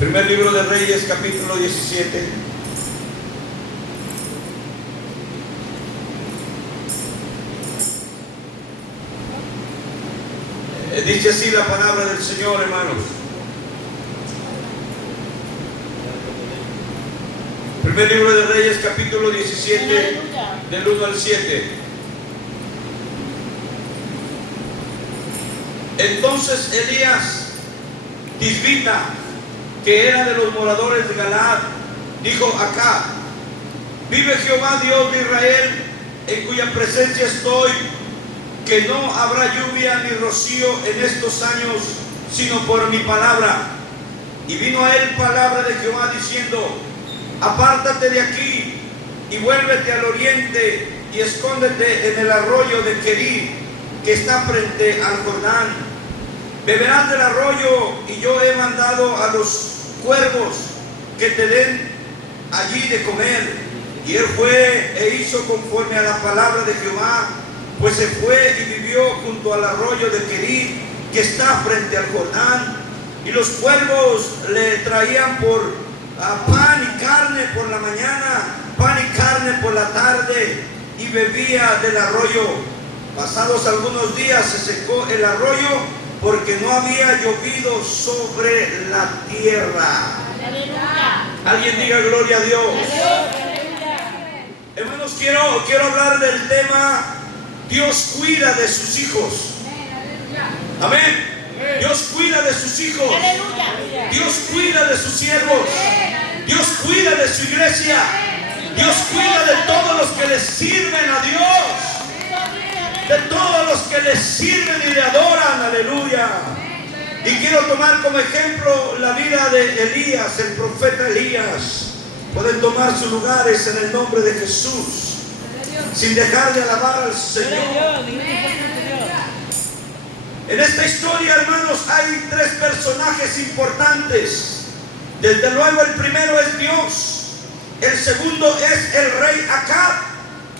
Primer libro de Reyes, capítulo 17. Dice así la palabra del Señor, hermanos. Primer libro de Reyes, capítulo 17, del 1 al 7. Entonces Elías Tisbita, que era de los moradores de Galaad, dijo a Acab: vive Jehová Dios de Israel, en cuya presencia estoy, que no habrá lluvia ni rocío en estos años, sino por mi palabra. Y vino a él palabra de Jehová diciendo: apártate de aquí y vuélvete al oriente y escóndete en el arroyo de Querí, que está frente al Jordán. Beberás del arroyo, y yo he mandado a los cuervos que te den allí de comer. Y él fue e hizo conforme a la palabra de Jehová, pues se fue y vivió junto al arroyo de Querí, que está frente al Jordán. Y los cuervos le traían por pan y carne por la mañana, pan y carne por la tarde, y bebía del arroyo. Pasados algunos días se secó el arroyo, porque no había llovido sobre la tierra. Aleluya. Alguien diga gloria a Dios. Aleluya. Hermanos, quiero hablar del tema: Dios cuida de sus hijos. Amén. Dios cuida de sus hijos. Dios cuida de sus siervos. Dios cuida de su iglesia. Dios cuida de todos los que le sirven a Dios, de todos los que le sirven y le adoran. Aleluya. Y quiero tomar como ejemplo la vida de Elías, el profeta Elías. Pueden tomar sus lugares en el nombre de Jesús, sin dejar de alabar al Señor. En esta historia, hermanos, hay tres personajes importantes. Desde luego, el primero es Dios, el segundo es el rey Acab,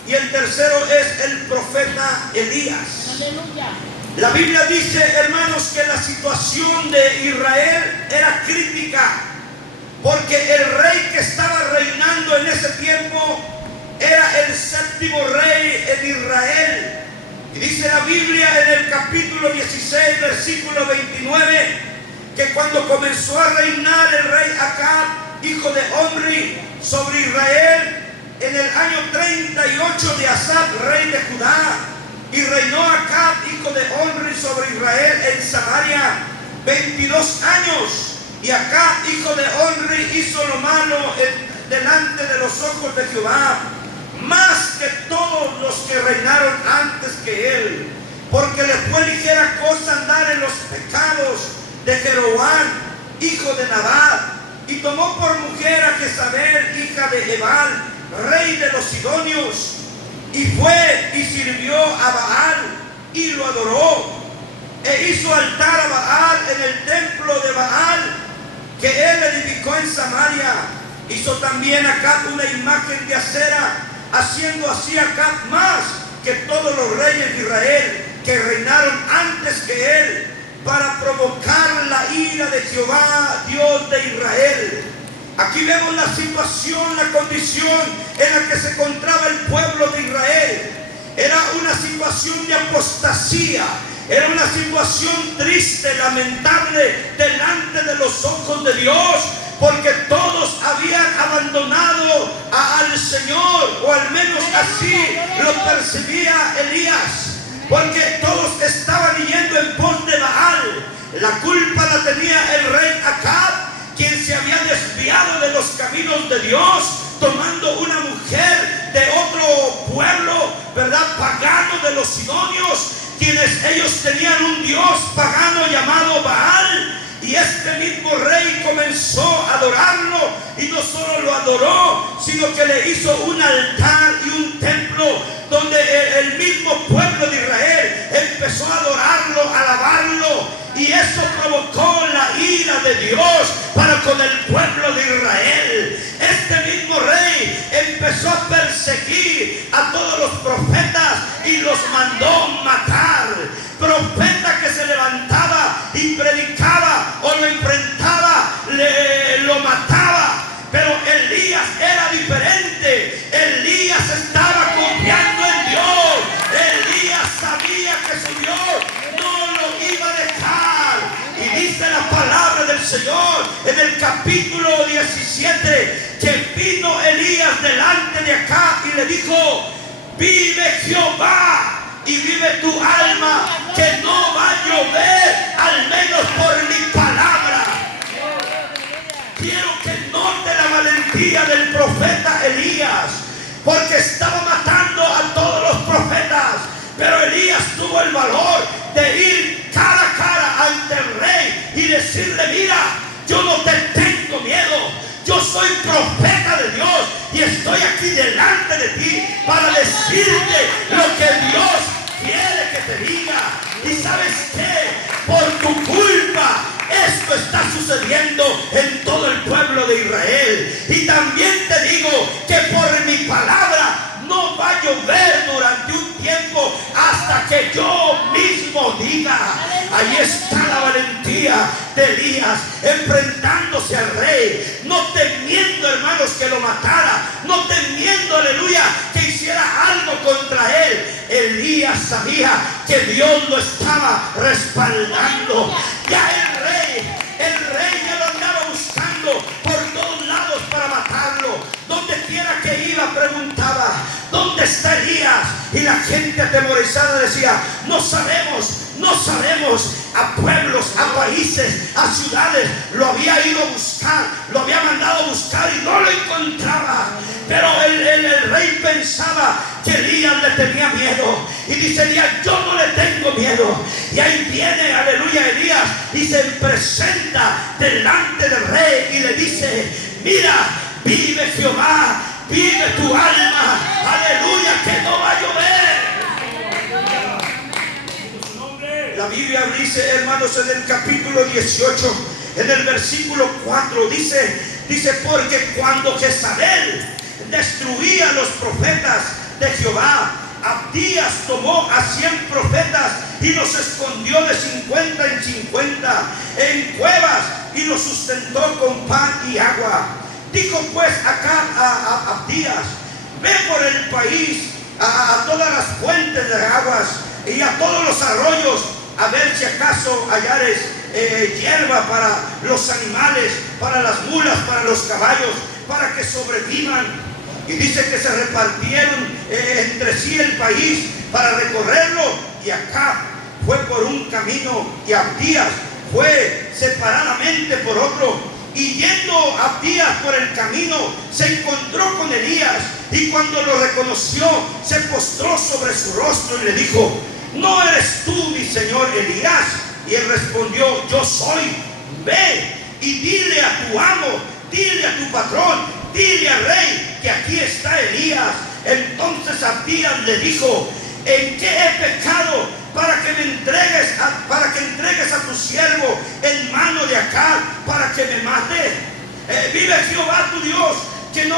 y el tercero es el profeta Elías. Aleluya. La Biblia dice, hermanos, que la situación de Israel era crítica, porque el rey que estaba reinando en ese tiempo era el séptimo rey en Israel. Y dice la Biblia en el capítulo 16, versículo 29, que cuando comenzó a reinar el rey Acab, hijo de Omri, sobre Israel, en el año 38 de Asa, rey de Judá, y reinó Acab, hijo de Omri, sobre Israel en Samaria 22 años. Y Acab, hijo de Omri, hizo lo malo delante de los ojos de Jehová, más que todos los que reinaron antes que él, porque le fue ligera cosa andar en los pecados de Jeroboam, hijo de Nabat, y tomó por mujer a Jezabel, hija de Ebal, rey de los sidonios, y fue y sirvió a Baal y lo adoró, e hizo altar a Baal en el templo de Baal que él edificó en Samaria. Hizo también Acab una imagen de acera, haciendo así Acab más que todos los reyes de Israel que reinaron antes que él, para provocar la ira de Jehová, Dios de Israel. Aquí vemos la situación, la condición en la que se encontraba el pueblo de Israel. Era una situación de apostasía, era una situación triste, lamentable, delante de los ojos de Dios, porque todos habían abandonado al Señor, o al menos así lo percibía Elías, porque todos estaban yendo en pos de Baal. La culpa la tenía el rey Acab, quien se había desviado de los caminos de Dios, tomando una mujer de otro pueblo, ¿verdad?, pagano, de los sidonios, quienes ellos tenían un dios pagano llamado Baal. Y este mismo rey comenzó a adorarlo, y no solo lo adoró, sino que le hizo un altar y un templo donde el mismo pueblo de Israel empezó a adorarlo, a alabarlo, y eso provocó la ira de Dios para con el pueblo de Israel. Este mismo rey empezó a perseguir a todos los profetas y los mandó matar. Profeta que se levantaba y predicaba o lo enfrentaba, Señor en el capítulo 17, que vino Elías delante de Acab y le dijo: vive Jehová y vive tu alma, que no va a llover al menos por mi palabra. Quiero que note la valentía del profeta Elías, porque estaba matando a todos los profetas, pero Elías tuvo el valor de ir cara a cara ante el rey y decirle: mira, yo no te tengo miedo, yo soy profeta de Dios y estoy aquí delante de ti para decirte lo que Dios quiere que te diga. Y sabes qué, por tu culpa esto está sucediendo en todo el pueblo de Israel. Y también te digo que por mi palabra no va a llover durante un tiempo hasta que yo mismo diga. Ahí está la valentía de Elías, enfrentándose al rey, no temiendo, hermanos, que lo matara, no temiendo, aleluya, que hiciera algo contra él. Elías sabía que Dios lo estaba respaldando. Ya el rey ya lo andaba buscando por todos lados para matarlo. Donde quiera que iba preguntaba: ¿dónde está Elías? Y la gente atemorizada decía: no sabemos. A pueblos, a países, a ciudades lo había ido a buscar, lo había mandado a buscar y no lo encontraba. Pero el rey pensaba que Elías le tenía miedo y dice: Elías, yo no le tengo miedo. Y ahí viene, aleluya, Elías y se presenta delante del rey y le dice: mira, vive Jehová, vive tu alma, aleluya, que no va a llover. La Biblia dice, hermanos, en el capítulo 18, en el versículo 4, dice: porque cuando Jezabel destruía a los profetas de Jehová, Abdías tomó a 100 profetas y los escondió de 50 en 50 en cuevas y los sustentó con pan y agua. Dijo pues acá a Abdías: ve por el país a todas las fuentes de aguas y a todos los arroyos, a ver si acaso hallares hierba para los animales, para las mulas, para los caballos, para que sobrevivan. Y dice que se repartieron entre sí el país para recorrerlo, y acá fue por un camino y Abdías fue separadamente por otro. Y yendo Abdías por el camino, se encontró con Elías, y cuando lo reconoció, se postró sobre su rostro y le dijo: ¿no eres tú, mi señor Elías? Y él respondió: yo soy. Ve y dile a tu amo, dile a tu patrón, dile al rey que aquí está Elías. Entonces Abdías le dijo: ¿en qué he pecado para que me entregues a tu siervo en mano de Acab para que me mate? Vive Jehová tu Dios, que no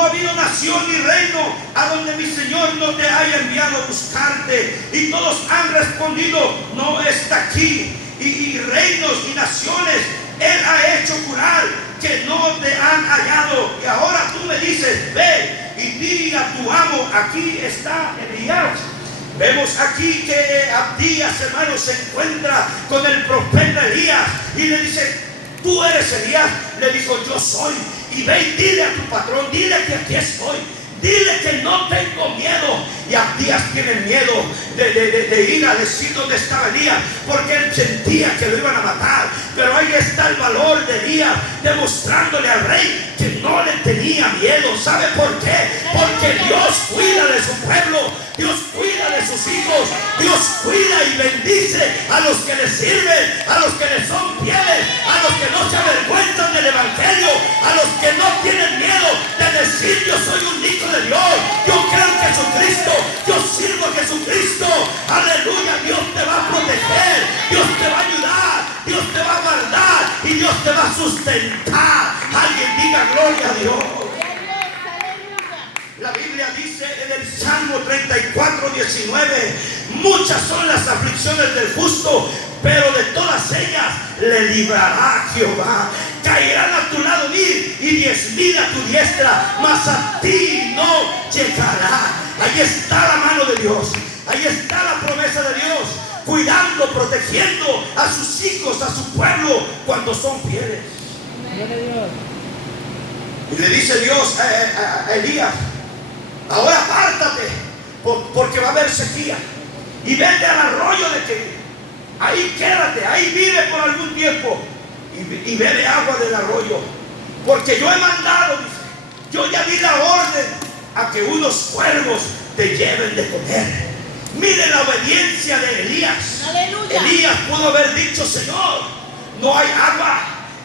ha habido nación ni reino a donde mi Señor no te haya enviado a buscarte. Y todos han respondido: no está aquí. Y reinos y naciones Él ha hecho jurar que no te han hallado. Y ahora tú me dices: ve y di a tu amo, aquí está Elías. Vemos aquí que Abdías, hermanos, se encuentra con el profeta Elías y le dice: ¿tú eres Elías? Le dijo: yo soy. Y ve y dile a tu patrón, dile que aquí estoy, dile que no tengo miedo. Y Abdías tiene miedo de ir a decir dónde estaba Elías, porque él sentía que lo iban a matar. Pero ahí está el valor de Elías, demostrándole al rey que no le tenía miedo. ¿Sabe por qué? Porque Dios cuida de su pueblo, Dios cuida de sus hijos, Dios cuida y bendice a los que le sirven, a los que le son fieles, a los que no se avergüenzan del evangelio, a los que no tienen miedo de decir: yo soy un hijo de Dios, yo creo en Jesucristo, yo sirvo a Jesucristo. Aleluya. Dios te va a proteger, Dios te va a ayudar, Dios te va a guardar y Dios te va a sustentar. Alguien diga gloria a Dios. La Biblia dice en el Salmo 34, 19: muchas son las aflicciones del justo, pero de todas ellas le librará Jehová. Caerán a tu lado 1000 y 10,000 a tu diestra, mas a ti no llegará. Ahí está la mano de Dios, ahí está la promesa de Dios. cuidando, protegiendo a sus hijos, a su pueblo, cuando son fieles. Y le dice Dios a Elías: ahora apártate, porque va a haber sequía, y vete al arroyo de Kerit. Ahí quédate, ahí vive por algún tiempo, y bebe agua del arroyo, porque yo he mandado, dice, yo ya di la orden a que unos cuervos te lleven de comer. Mire la obediencia de Elías. Aleluya. Elías pudo haber dicho: Señor, no hay agua,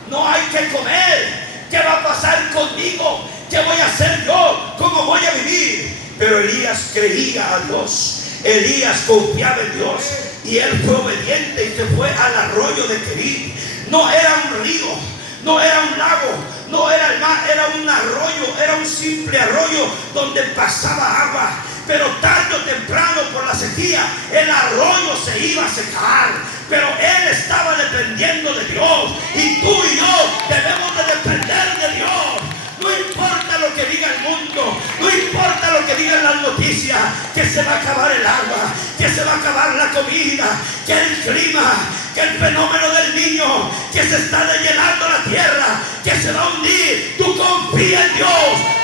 no hay que comer, ¿qué va a pasar conmigo? ¿Qué voy a hacer yo? ¿Cómo voy a vivir? Pero Elías creía a Dios. Elías confiaba en Dios, y él fue obediente y se fue al arroyo de Kerit. No era un río, no era un lago, no era el mar, era un arroyo, era un simple arroyo donde pasaba agua. Pero tarde o temprano, por la sequía, el arroyo se iba a secar. Pero él estaba dependiendo de Dios, y tú y yo debemos de depender de Dios. No importa lo que diga el mundo, no importa lo que digan las noticias, que se va a acabar el agua, que se va a acabar la comida, que el clima, que el fenómeno del niño, que se está llenando la tierra, que se va a hundir. Tú confía en Dios,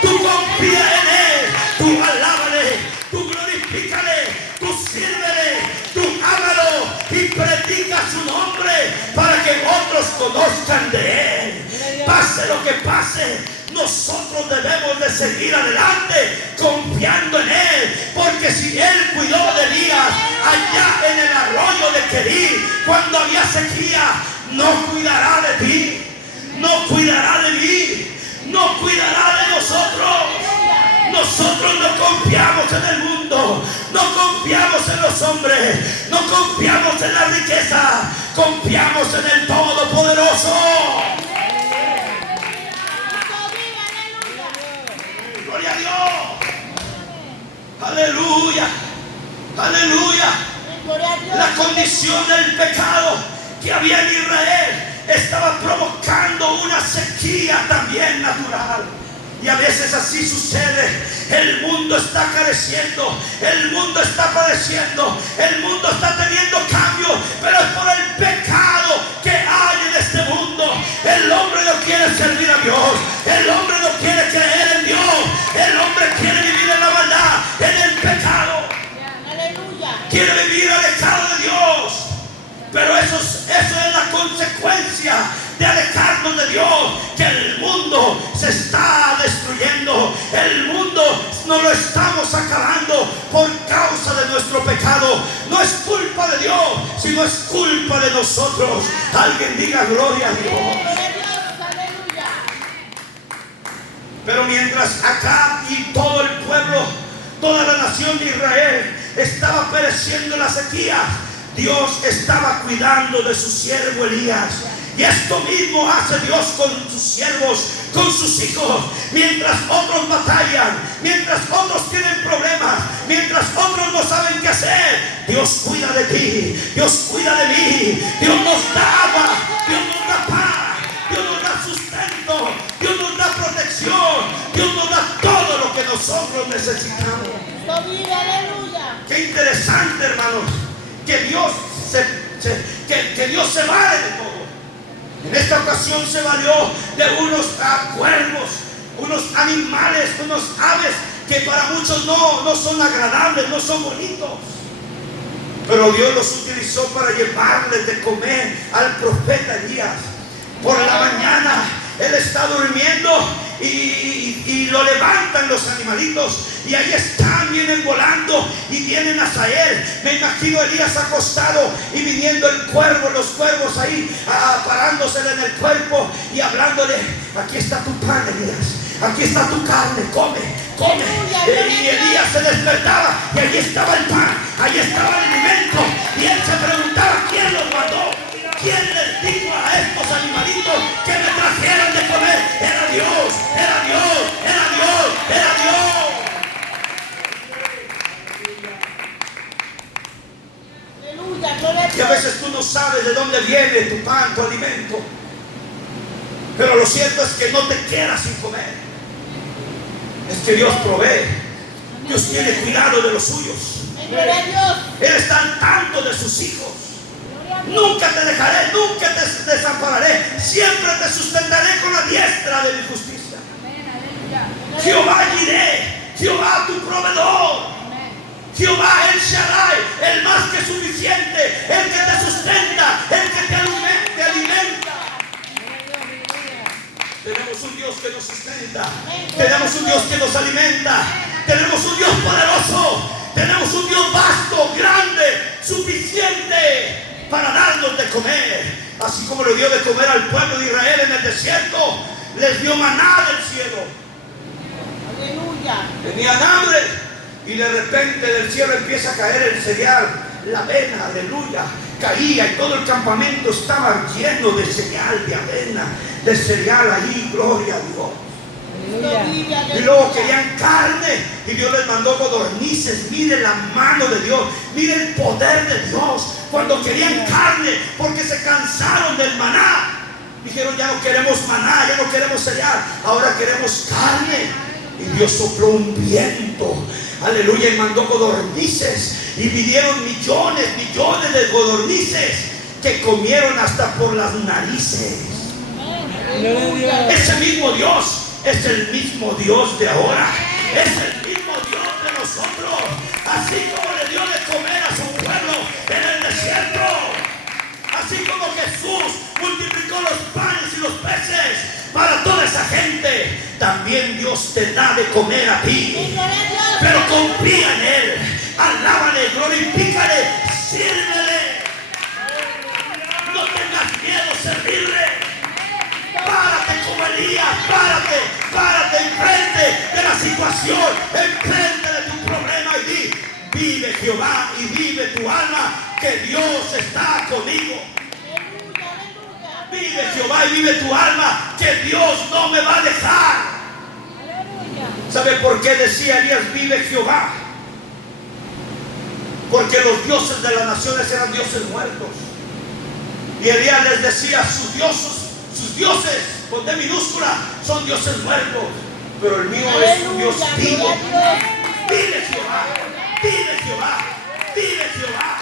tú confía en Él, tú alábale, tú glorifícale, tú sírvele, tú hágalo y predica su nombre para que otros conozcan de Él. Pase lo que pase, nosotros debemos de seguir adelante confiando en Él, porque si Él cuidó de Elías allá en el arroyo de Kerit cuando había sequía, no cuidará de ti, no cuidará de mí, no cuidará de nosotros. Nosotros no confiamos en el mundo, no confiamos en los hombres, no confiamos en la riqueza, confiamos en el Todopoderoso. Gloria a Dios. Aleluya. Aleluya. La condición del pecado que había en Israel estaba provocando una sequía también natural. Y a veces así sucede. El mundo está careciendo, el mundo está padeciendo, el mundo está teniendo cambio, pero es por el pecado que hay en este mundo. El hombre no quiere servir a Dios, el hombre no quiere creer en Dios, el hombre quiere vivir en la maldad, en el pecado. Quiere vivir alejado de Dios. Pero eso es la consecuencia de alejarnos de Dios, que el mundo se está destruyendo. El mundo no lo estamos acabando por causa de nuestro pecado. No es culpa de Dios, sino es culpa de nosotros. Alguien diga gloria a Dios. Pero mientras Acab y todo el pueblo, toda la nación de Israel estaba pereciendo en la sequía, Dios estaba cuidando de su siervo Elías. Y esto mismo hace Dios con sus siervos, con sus hijos. Mientras otros batallan, mientras otros tienen problemas, mientras otros no saben qué hacer, Dios cuida de ti, Dios cuida de mí. Dios nos da agua, Dios nos da paz, Dios nos da sustento, Dios nos da protección, Dios nos da todo lo que nosotros necesitamos. Qué interesante, hermanos, que Dios se vale de todo. En esta ocasión se valió de unos cuervos, unos animales, unos aves que para muchos no son agradables, no son bonitos. Pero Dios los utilizó para llevarles de comer al profeta Elías. Por la mañana él está durmiendo y lo levantan los animalitos, y ahí están, vienen volando y vienen hacia él. Me imagino Elías acostado y viniendo los cuervos ahí parándosele en el cuerpo y hablándole: aquí está tu pan, Elías, aquí está tu carne, come. Y Elías se despertaba y allí estaba el pan, allí estaba el alimento, y él se preguntaba: ¿quién los mandó? ¿Quién les dijo a estos animalitos que me trajeran de comer? Era Dios, era Dios, era Dios, era Dios. Y a veces tú no sabes de dónde viene tu pan, tu alimento. Pero lo cierto es que no te quedas sin comer. Es que Dios provee. Dios tiene cuidado de los suyos. Gloria a Dios. Él está al tanto de sus hijos. Nunca te dejaré, nunca te desampararé. Siempre te sustentaré con la diestra de mi justicia. Jehová Jireh, Jehová tu proveedor. Jehová el Shaddai, el más que suficiente, el que te sustenta, el que te alimenta. Tenemos un Dios que nos sustenta, tenemos un Dios que nos alimenta, tenemos un Dios poderoso, tenemos un Dios vasto, grande, suficiente para darnos de comer. Así como le dio de comer al pueblo de Israel en el desierto, les dio maná del cielo. Aleluya. Tenían hambre y de repente del cielo empieza a caer el cereal, la avena, aleluya. Caía y todo el campamento estaba lleno de cereal, de avena, de cereal ahí, gloria a Dios. Y luego querían carne y Dios les mandó codornices. Miren la mano de Dios, miren el poder de Dios. Cuando querían carne, porque se cansaron del maná, dijeron: ya no queremos maná, ya no queremos cereal, ahora queremos carne. Y Dios sopló un viento, aleluya, y mandó codornices. Y vinieron millones de codornices que comieron hasta por las narices. Ese mismo Dios es el mismo Dios de ahora, es el mismo Dios de nosotros. Así como le dio de comer a su pueblo en el desierto, así como Jesús multiplicó los panes y los peces para toda esa gente, también Dios te da de comer a ti. Pero confía en Él, alábale, glorifícale, sírvele. No tengas miedo, servirle. Párate como Elías, párate enfrente de la situación, enfrente de tu problema y di: vive Jehová y vive tu alma, que Dios está conmigo. Vive Jehová y vive tu alma, que Dios no me va a dejar. ¿Sabe por qué decía Elías: vive Jehová? Porque los dioses de las naciones eran dioses muertos. Y Elías les decía: sus dioses, con D minúscula, son dioses muertos, pero el mío es un Dios vivo. Vive Jehová, vive Jehová, vive Jehová.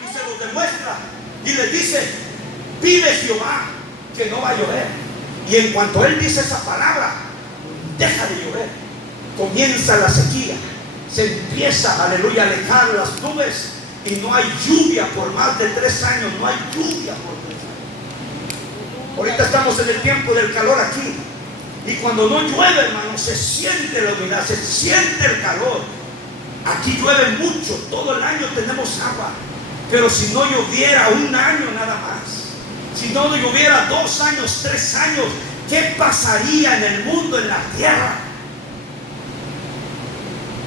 Y se los demuestra y les dice: vive Jehová, que no va a llover. Y en cuanto él dice esa palabra, deja de llover, comienza la sequía, se empieza, aleluya, a alejar las nubes. Y no hay lluvia por más de 3 años. No hay lluvia por 3 años. Ahorita estamos en el tiempo del calor aquí. Y cuando no llueve, hermano, se siente la humedad, se siente el calor. Aquí llueve mucho, todo el año tenemos agua. Pero si no lloviera 1 año nada más, si no lloviera 2 años, 3 años, ¿qué pasaría en el mundo, en la tierra?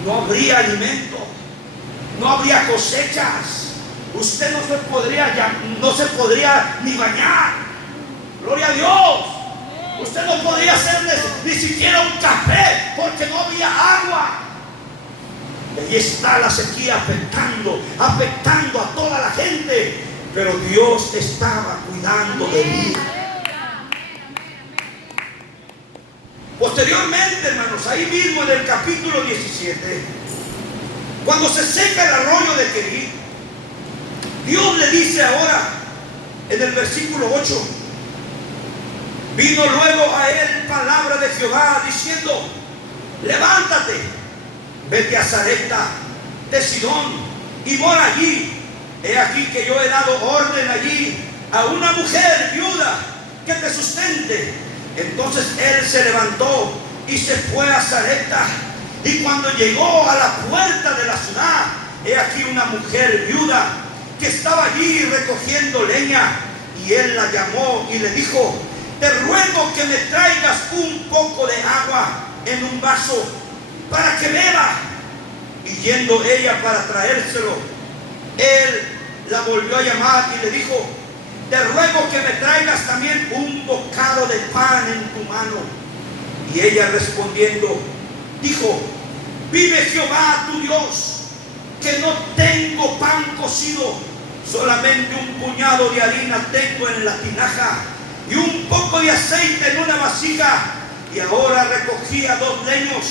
No habría alimento. No habría cosechas. Usted no se podría ni bañar. Gloria a Dios. Usted no podría hacer ni siquiera un café porque no había agua. Y ahí está la sequía afectando a toda la gente. Pero Dios estaba cuidando de mí. Posteriormente, hermanos, ahí mismo en el capítulo 17, cuando se seca el arroyo de Querit, Dios le dice ahora en el versículo 8: vino luego a él palabra de Jehová diciendo: levántate, vete a Sarepta de Sidón y mora allí. He aquí que yo he dado orden allí a una mujer viuda que te sustente. Entonces él se levantó y se fue a Sarepta. Y cuando llegó a la puerta de la ciudad, he aquí una mujer viuda que estaba allí recogiendo leña. Y él la llamó y le dijo: te ruego que me traigas un poco de agua en un vaso para que beba. Y yendo ella para traérselo, él la volvió a llamar y le dijo: te ruego que me traigas también un bocado de pan en tu mano. Y ella respondiendo dijo: vive Jehová tu Dios, que no tengo pan cocido, solamente un puñado de harina tengo en la tinaja y un poco de aceite en una vasija. Y ahora recogía 2 leños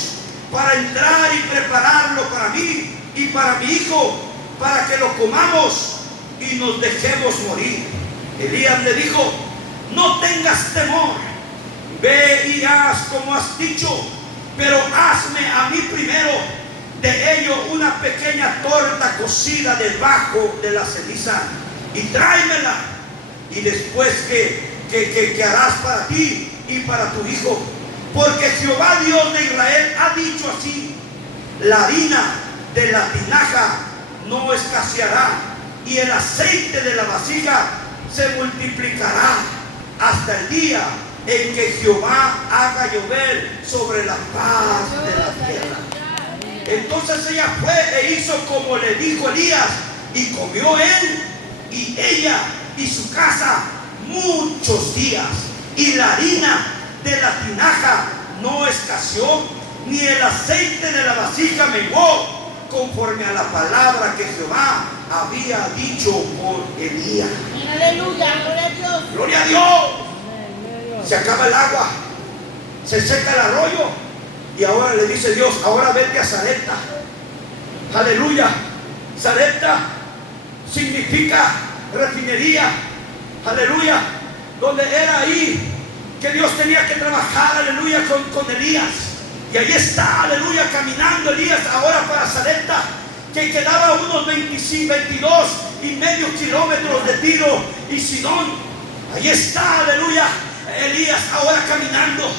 para entrar y prepararlo para mí y para mi hijo, para que lo comamos y nos dejemos morir. Elías le dijo: no tengas temor, ve y haz como has dicho, pero hazme a mí primero de ello una pequeña torta cocida debajo de la ceniza y tráemela, y después que harás para ti y para tu hijo, porque Jehová Dios de Israel ha dicho así: la harina de la tinaja no escaseará, y el aceite de la vasija se multiplicará hasta el día en que Jehová haga llover sobre la faz de la tierra. Entonces ella fue e hizo como le dijo Elías, y comió él y ella y su casa muchos días, y la harina de la tinaja no escaseó, ni el aceite de la vasija menguó, conforme a la palabra que Jehová había dicho por Elías. Aleluya, gloria a Dios. Gloria a Dios. Se acaba el agua, se seca el arroyo, y ahora le dice Dios: ahora vete a Sarepta. Aleluya. Sarepta significa refinería. Aleluya. Donde era ahí que Dios tenía que trabajar, aleluya, con Elías. Y ahí está, aleluya, caminando Elías ahora para Sarepta, que quedaba unos 22 y medio kilómetros de Tiro y Sidón. Ahí está, aleluya, Elías ahora caminando,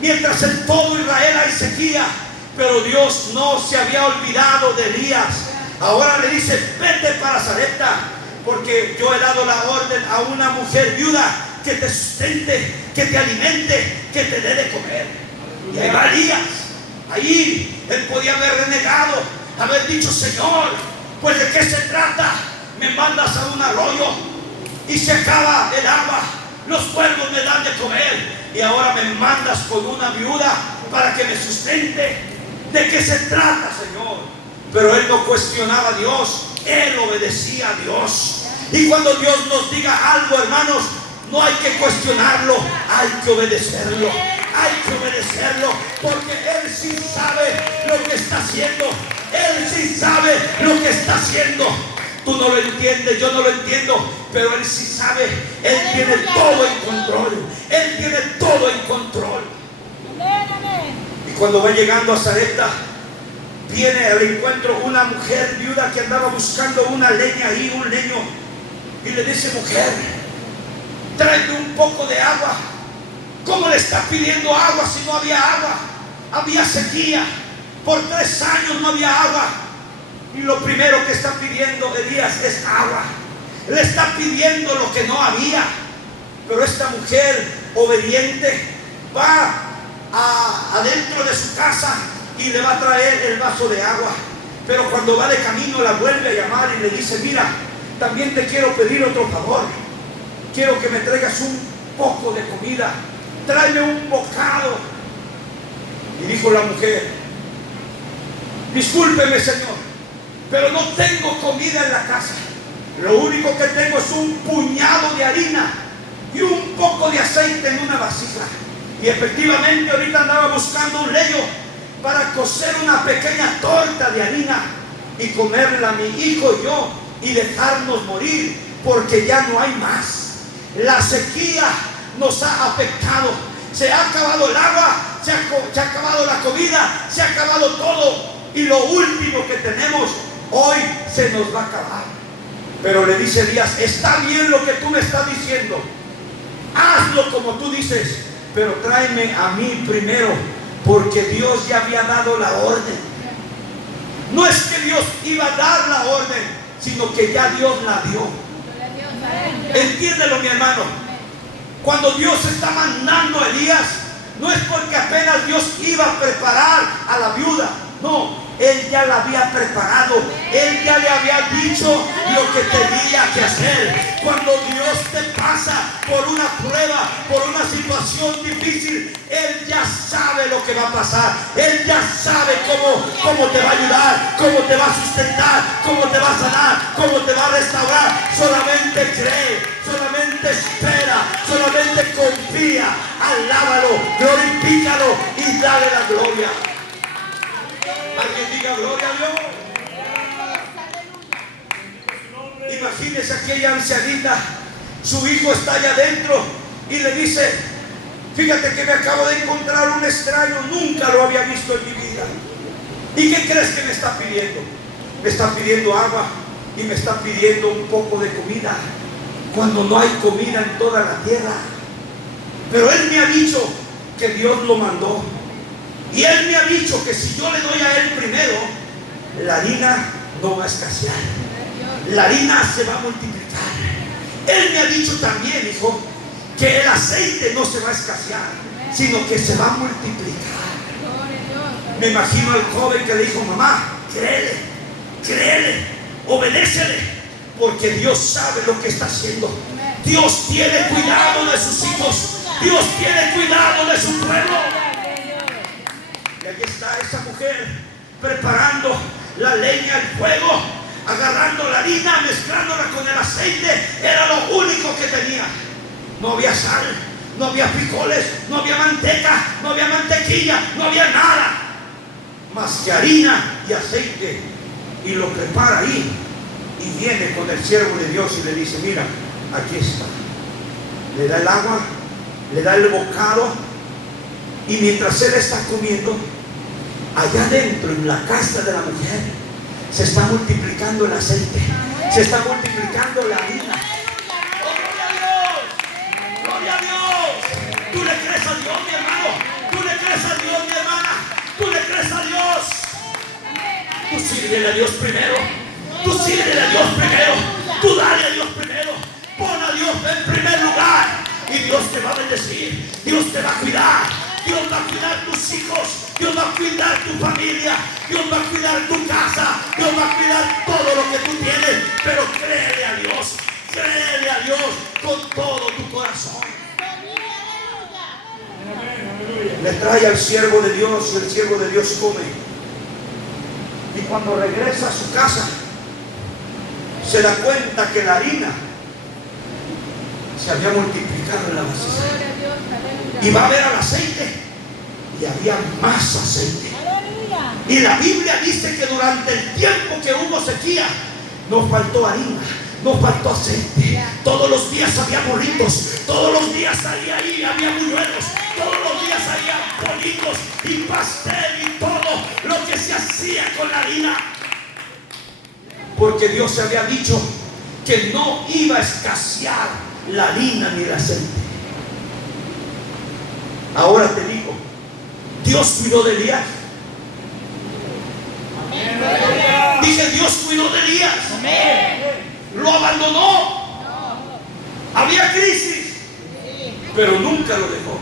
mientras en todo Israel hay sequía. Pero Dios no se había olvidado de Elías. Ahora le dice: vete para Sarepta, porque yo he dado la orden a una mujer viuda que te sustente, que te alimente, que te dé de comer. Y ahí va Elías. Ahí él podía haber renegado, haber dicho: Señor, pues ¿de qué se trata? Me mandas a un arroyo y se acaba el agua, los cuervos me dan de comer, y ahora me mandas con una viuda para que me sustente. ¿De qué se trata, Señor? Pero él no cuestionaba a Dios, él obedecía a Dios. Y cuando Dios nos diga algo, hermanos, no hay que cuestionarlo, hay que obedecerlo. Hay que obedecerlo, porque Él sí sabe lo que está haciendo. Él sí sabe lo que está haciendo. Tú no lo entiendes, yo no lo entiendo, pero Él sí sabe. Él tiene todo en control. Él tiene todo en control. Y cuando va llegando a Sarepta, viene al encuentro una mujer viuda que andaba buscando una leña ahí, un leño, y le dice: mujer, tráeme un poco de agua. ¿Cómo le está pidiendo agua si no había agua? Había sequía. Por 3 años no había agua. Y lo primero que está pidiendo Elías es agua. Le está pidiendo lo que no había. Pero esta mujer obediente va adentro de su casa y le va a traer el vaso de agua. Pero cuando va de camino la vuelve a llamar y le dice: mira, también te quiero pedir otro favor. Quiero que me traigas un poco de comida. Tráeme un bocado. Y dijo la mujer: discúlpeme, Señor, pero no tengo comida en la casa. Lo único que tengo es un puñado de harina y un poco de aceite en una vasija. Y efectivamente ahorita andaba buscando un leño para cocer una pequeña torta de harina y comerla mi hijo y yo, y dejarnos morir, porque ya no hay más. La sequía nos ha afectado. Se ha acabado el agua, se ha acabado la comida, se ha acabado todo, y lo último que tenemos hoy se nos va a acabar. Pero le dice Elías: está bien lo que tú me estás diciendo, hazlo como tú dices, pero tráeme a mí primero, porque Dios ya había dado la orden. No es que Dios iba a dar la orden, sino que ya Dios la dio. Entiéndelo, mi hermano. Cuando Dios está mandando a Elías, no es porque apenas Dios iba a preparar a la viuda. No, Él ya la había preparado. Él ya le había dicho lo que tenía que hacer. Cuando Dios te pasa por una prueba, por una situación difícil, Él ya sabe lo que va a pasar. Él ya sabe cómo te va a ayudar, cómo te va a sustentar, cómo te va a sanar, cómo te va a restaurar. Solamente cree, solamente espera, solamente confía. Alábalo, glorifícalo y dale la gloria. aquella ancianita, su hijo está allá adentro y le dice: fíjate que me acabo de encontrar un extraño, nunca lo había visto en mi vida. ¿Y qué crees que me está pidiendo? Me está pidiendo agua y me está pidiendo un poco de comida, cuando no hay comida en toda la tierra. Pero él me ha dicho que Dios lo mandó, y él me ha dicho que si yo le doy a él primero, la harina no va a escasear, la harina se va a multiplicar. Él me ha dicho también, hijo, que el aceite no se va a escasear, sino que se va a multiplicar. Me imagino al joven que le dijo: mamá, créele, créele, obedécele, porque Dios sabe lo que está haciendo. Dios tiene cuidado de sus hijos, Dios tiene cuidado de su pueblo. Y aquí está esa mujer preparando la leña, el fuego, agarrando la harina, mezclándola con el aceite. Era lo único que tenía. No había sal, no había frijoles, no había manteca, no había mantequilla, no había nada más que harina y aceite. Y lo prepara ahí, y viene con el siervo de Dios y le dice: mira, aquí está. Le da el agua, le da el bocado, y mientras él está comiendo, allá adentro en la casa de la mujer se está multiplicando el aceite, se está multiplicando la harina. ¡Oh, gloria a Dios! ¡Gloria a Dios! ¿Tú le crees a Dios, mi hermano? ¿Tú le crees a Dios, mi hermana? ¿Tú le crees a Dios? Tú sírvele a Dios primero. Tú sírvele a Dios primero. Tú dale a Dios primero. Pon a Dios en primer lugar, y Dios te va a bendecir. Dios te va a cuidar. Dios va a cuidar tus hijos. Dios va a cuidar tu familia. Dios va a cuidar tu casa. Dios va a cuidar todo lo que tú tienes. Pero créele a Dios. Créele a Dios con todo tu corazón. Le trae al siervo de Dios, y el siervo de Dios come. Y cuando regresa a su casa, se da cuenta que la harina se había multiplicado en la vasija. Y va a ver al aceite, y había más aceite. Y la Biblia dice que durante el tiempo que hubo sequía, no faltó harina, no faltó aceite. Todos los días había burritos, todos los días salía ahí, había buñuelos, todos los días había bolitos y pastel y todo lo que se hacía con la harina. Porque Dios había dicho que no iba a escasear la harina ni el aceite. Ahora te digo, Dios cuidó de Elías. Dije, Dios cuidó de Elías. Lo abandonó. Había crisis, pero nunca lo dejó.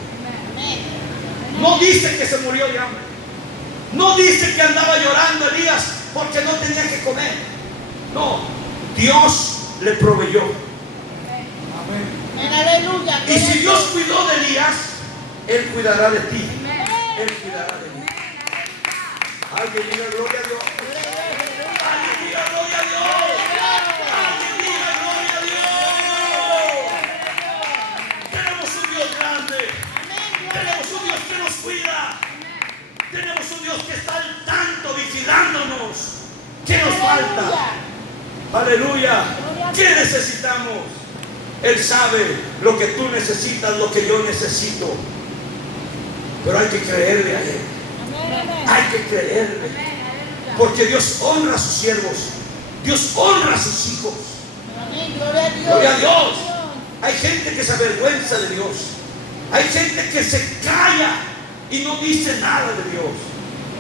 No dice que se murió de hambre. No dice que andaba llorando Elías porque no tenía que comer. No, Dios le proveyó. Aleluya. Y si Dios cuidó de Elías, Él cuidará de ti. Él cuidará de mí. Alguien diga gloria a Dios. Alguien diga gloria a Dios. Alguien diga gloria a Dios. Tenemos un Dios grande. Tenemos un Dios que nos cuida. Tenemos un Dios que está al tanto, vigilándonos. ¿Qué nos falta? Aleluya. ¿Qué necesitamos? Él sabe lo que tú necesitas, lo que yo necesito. Pero hay que creerle a Él. Hay que creerle. Porque Dios honra a sus siervos. Dios honra a sus hijos. Gloria a Dios. Hay gente que se avergüenza de Dios. Hay gente que se calla y no dice nada de Dios.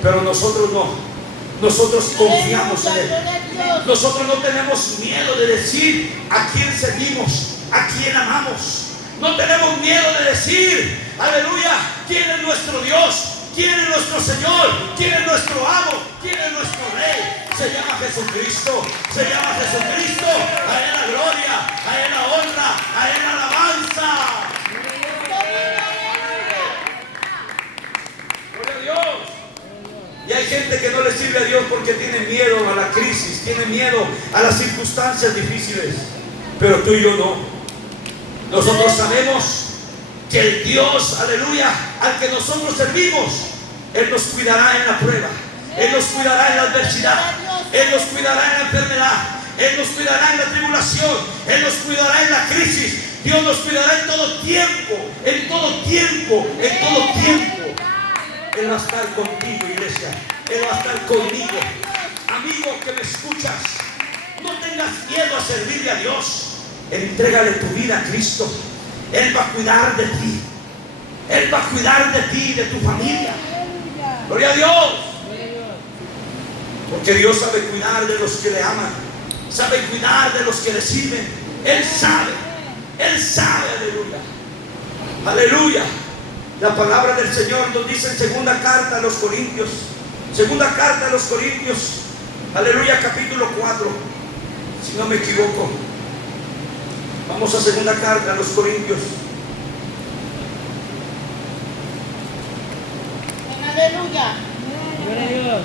Pero nosotros no. Nosotros confiamos en Él. Nosotros no tenemos miedo de decir a quién servimos, a quién amamos. No tenemos miedo de decir, aleluya, quién es nuestro Dios, quién es nuestro Señor, quién es nuestro amo, quién es nuestro Rey. Se llama Jesucristo, se llama Jesucristo. A Él la gloria, a Él la honra, a Él la alabanza. Gloria a Dios. Y hay gente que no le sirve a Dios porque tiene miedo a la crisis, tiene miedo a las circunstancias difíciles. Pero tú y yo no. Nosotros sabemos que el Dios, aleluya, al que nosotros servimos, Él nos cuidará en la prueba, Él nos cuidará en la adversidad, Él nos cuidará en la enfermedad, Él nos cuidará en la tribulación, Él nos cuidará en la crisis. Dios nos cuidará en todo tiempo, en todo tiempo, en todo tiempo. Él va a estar contigo, iglesia. Él va a estar conmigo. Amigo que me escuchas, no tengas miedo a servirle a Dios. Entrégale tu vida a Cristo. Él va a cuidar de ti. Él va a cuidar de ti y de tu familia. Gloria a Dios. Porque Dios sabe cuidar de los que le aman. Sabe cuidar de los que le sirven. Él sabe, aleluya. Aleluya. La palabra del Señor nos dice en segunda carta a los Corintios. Segunda carta a los Corintios. Aleluya, capítulo 4. Si no me equivoco. Vamos a segunda carta a los Corintios. Aleluya. Gloria a Dios.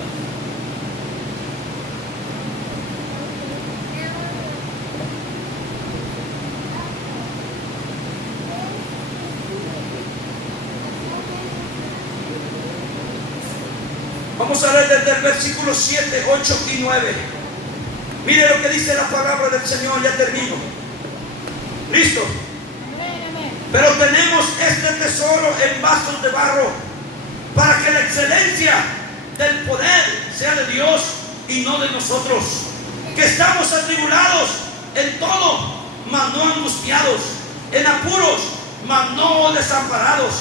Vamos a leer desde el versículo 7, 8 y 9. Mire lo que dice la palabra del Señor. Ya termino. ¿Listo? Pero tenemos este tesoro en vasos de barro, para que la excelencia del poder sea de Dios y no de nosotros, que estamos atribulados en todo, mas no angustiados, en apuros, mas no desamparados,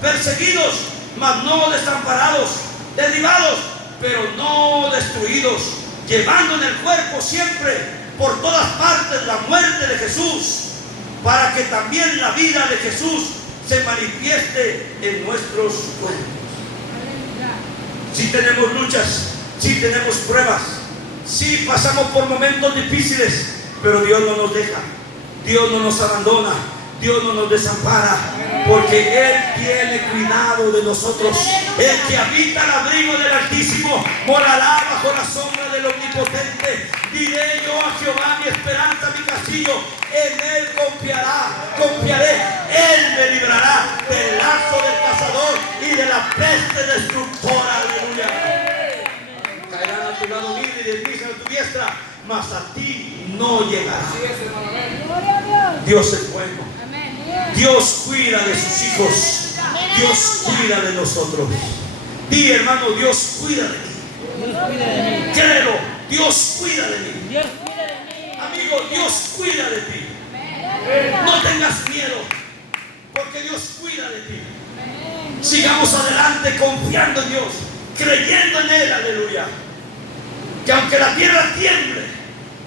perseguidos, mas no desamparados, derribados, pero no destruidos, llevando en el cuerpo siempre por todas partes la muerte de Jesús, para que también la vida de Jesús se manifieste en nuestros cuerpos. Si tenemos luchas, si tenemos pruebas, si pasamos por momentos difíciles, pero Dios no nos deja, Dios no nos abandona, Dios no nos desampara, porque Él tiene cuidado de nosotros. El que habita el abrigo del Altísimo morará bajo la sombra del Omnipotente. Diré yo a Jehová, mi esperanza, mi castillo, en Él confiaré. Él me librará del lazo del cazador y de la peste destructora. Aleluya. Caerán a tu lado 1000 y 10.000 a tu diestra, mas a ti no llegará. Dios es bueno. Dios cuida de sus hijos. Dios cuida de nosotros. Di, hermano, Dios cuida de mí. Créelo, Dios cuida de mí. Amigo, Dios cuida de ti. No tengas miedo, porque Dios cuida de ti. Sigamos adelante confiando en Dios, creyendo en Él, aleluya. Que aunque la tierra tiemble,